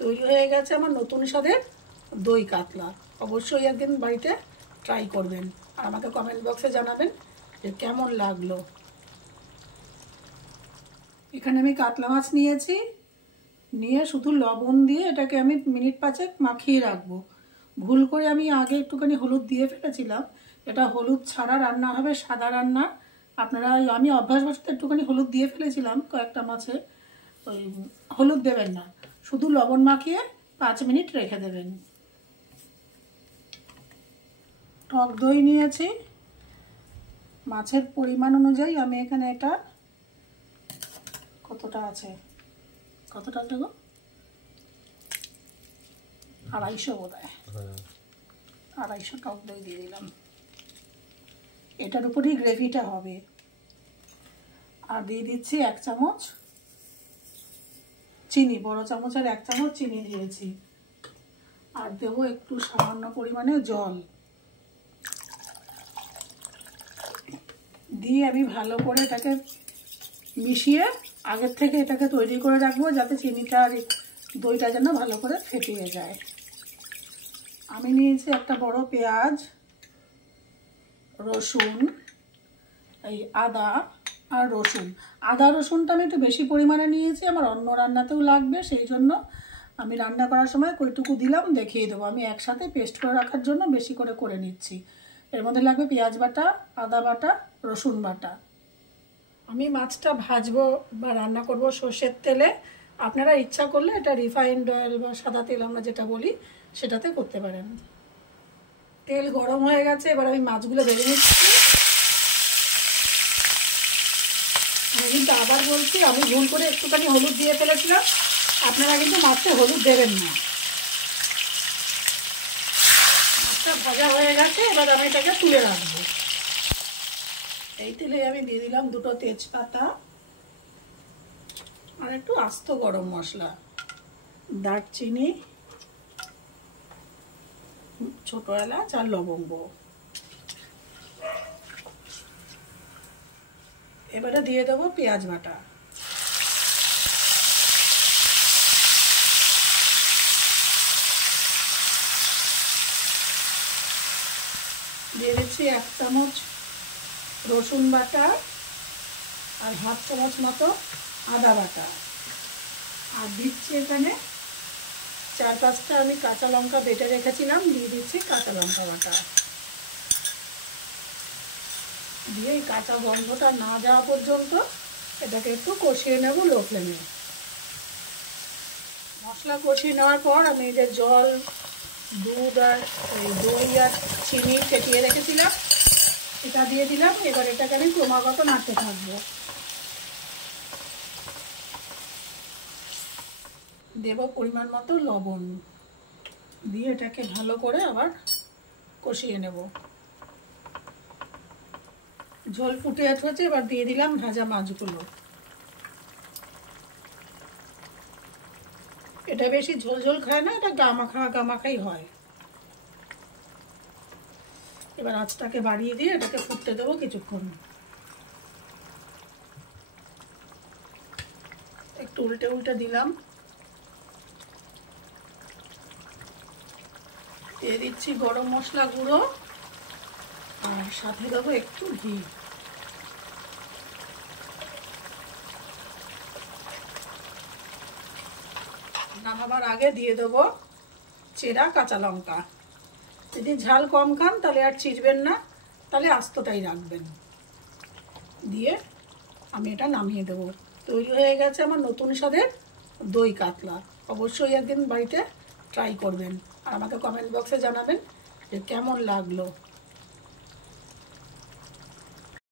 তৈরি হয়ে গেছে আমার নতুন স্বাদের দই কাতলা। অবশ্যই একদিন বাড়িতে ট্রাই করবেন আর আমাকে কমেন্ট বক্সে জানাবেন যে কেমন লাগলো। এখানে আমি কাতলা মাছ নিয়েছি, নিয়ে শুধু লবণ দিয়ে এটাকে আমি মিনিট 5 মাখিয়ে রাখবো। ভুল করে আমি আগে একটুখানি হলুদ দিয়ে ফেলেছিলাম। এটা হলুদ ছাড়া রান্না হবে, সাদা রান্না। আপনারা, আমি অভ্যাসবশত একটুখানি হলুদ দিয়ে ফেলেছিলাম কয়েকটা মাছে, ওই হলুদ দেবেন না, শুধু লবণ মাখিয়ে 5 মিনিট রেখে দেবেন। টক দই নিয়েছি মাছের পরিমাণ অনুযায়ী। আমি এখানে এটা কতটা আছে, কতটা দেবো, 250 বোধ হয়, 250 টক দই দিয়ে দিলাম। এটার উপরেই গ্রেভিটা হবে। আর দিয়ে দিচ্ছি 1 চামচ চিনি, বড় চামচের 1 চামচ চিনি দিয়েছি। আর দেবো একটু সামান্য পরিমাণে জল দিয়ে আমি ভালো করে এটাকে মিশিয়ে আগের থেকে এটাকে তৈরি করে রাখবো, যাতে চিনিটা আর দইটা যেন ভালো করে ফেটিয়ে যায়। আমি নিয়েছি একটা বড় পেঁয়াজ, রসুন, এই আদা আর রসুন। আদা রসুনটা আমি একটু বেশি পরিমাণে নিয়েছি, আমার অন্য রান্নাতেও লাগবে, সেই জন্য আমি রান্না করার সময় কইটুকু দিলাম দেখিয়ে দেবো। আমি একসাথে পেস্ট করে রাখার জন্য বেশি করে নিচ্ছি। এর মধ্যে লাগবে পেঁয়াজ বাটা, আদা বাটা, রসুন বাটা। আমি মাছটা ভাজবো বা রান্না করব সর্ষের তেলে। আপনারা ইচ্ছা করলে এটা রিফাইন্ড অয়েল বা সাদা তেল আমরা যেটা বলি সেটাতে করতে পারেন। তেল গরম হয়ে গেছে, এবার আমি মাছগুলো ভেজে নিচ্ছি। আমি কিন্তু আবার বলছি, আমি ভুল করে একটুখানি হলুদ দিয়ে ফেলেছিলাম। আপনারা কিন্তু মাছে হলুদ দেবেন না। মাছটা ভাজা হয়ে গেছে, এবার আমি এটাকে তুলে রাখবো। এই তেলে আমি দিয়ে দিলাম 2 তেজপাতা আর একটু আস্ত গরম মশলা, দারচিনি, ছোট এলাচ আর লবঙ্গ। এবারে দিয়ে দেবো পেঁয়াজ বাটা। দিয়ে দিচ্ছি 1 চামচ রসুন বাটা আর 1/2 চামচ মতো আদা বাটা। আর দিচ্ছি এখানে 4-5টা আমি কাঁচা লঙ্কা বেটে রেখেছিলাম, দিয়ে দিচ্ছি কাঁচা লঙ্কা বাটা। দিয়ে এই কাঁচা গন্ধটা না যাওয়া পর্যন্ত এটাকে একটু কষিয়ে নেব লো ফ্লেমে। মশলা কষিয়ে নেওয়ার পর আমি এই যে জল, দুধ আর দই আর চিনি ফেটিয়ে রেখেছিলাম এটা দিয়ে দিলাম। এবার এটাকে আমি ক্রমাগত নাড়তে থাকবো। দেব পরিমাণ মতো লবণ, দিয়ে এটাকে ভালো করে আবার কষিয়ে নেব। ঝোল ফুটে উঠেছে, এবার দিয়ে দিলাম ভাজা মাছগুলো। এটা বেশি ঝোল ঝোল খায় না, এটা গামাখাই হয়। এবার আঁচটাকে বাড়িয়ে দিয়ে এটাকে ফুটতে দেবো কিছুক্ষণ। একটু উল্টে উল্টে দিলাম। দিয়ে দিচ্ছি গরম মশলা গুঁড়ো আর সাথে দেবো একটু ঘি। নামাবার আগে দিয়ে দেবো চেরা কাঁচা লঙ্কা। যদি ঝাল কম খান তাহলে আর চিড়বেন না, তাহলে আস্তটাই রাখবেন। দিয়ে আমি এটা নামিয়ে দেবো। তৈরি হয়ে গেছে আমার নতুন স্বাদের দই কাতলা। অবশ্যই একদিন বাড়িতে ট্রাই করবেন আর আমাকে কমেন্ট বক্সে জানাবেন যে কেমন লাগলো।